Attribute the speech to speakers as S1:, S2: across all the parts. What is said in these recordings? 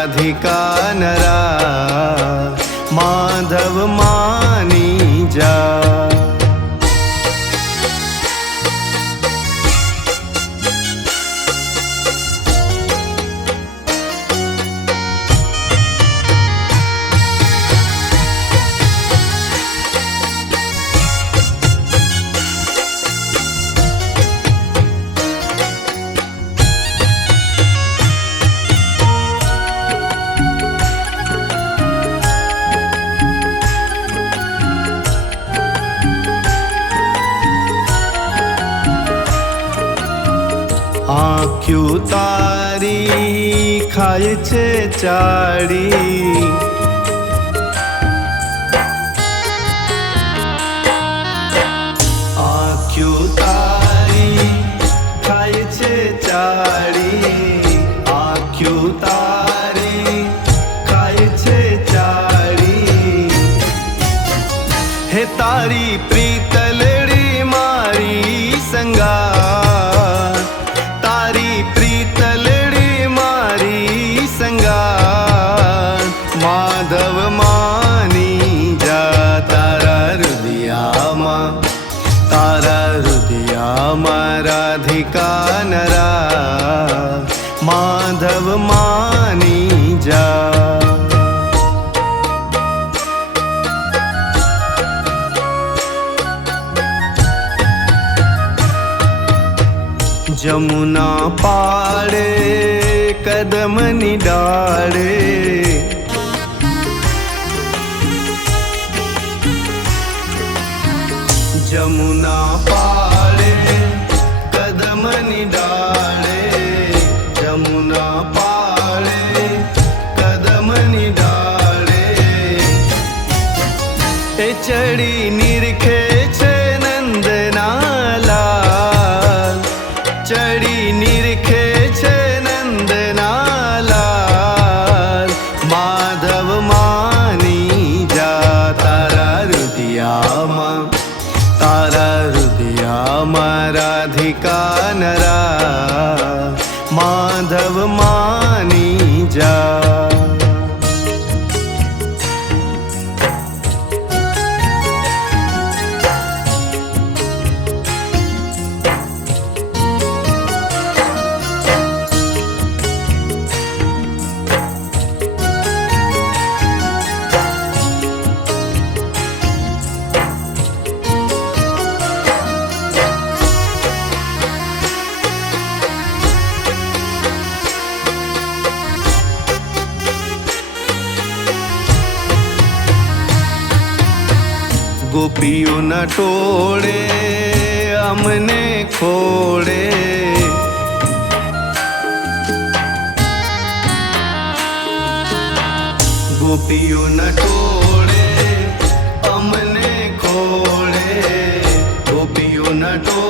S1: राधिका नरा माधव मानी जा। આંખ્યું તારી ખાય છે ચાડી मराधका नरा। माधव मानी जा। जमुना पाड़े कदम निडाड़े એ ચડી નિરખે છે નંદનાલા ચડી નિરખે છે નંદનાલા માધવ માની જા તારા હૃદયામાં. તારા હૃદયામાં રાધિકાનરા માધવ માની જા ગોપીઓના ટોળે અમને ખોળે. ગોપીઓના ટોળે અમને ખોળે. ગોપીઓના ટોળે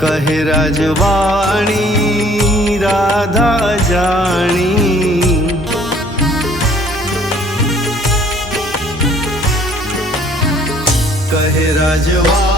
S1: કહે રાજવાણી રાધા જાણી. કહે રાજવાણી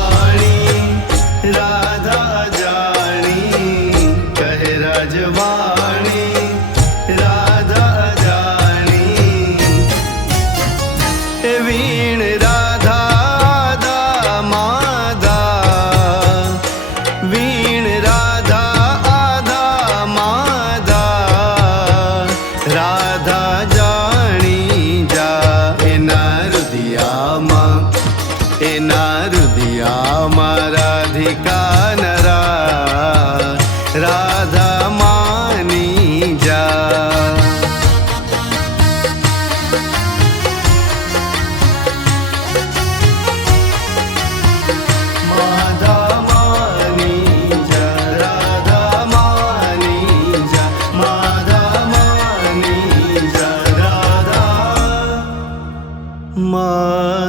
S1: રાધા માની જા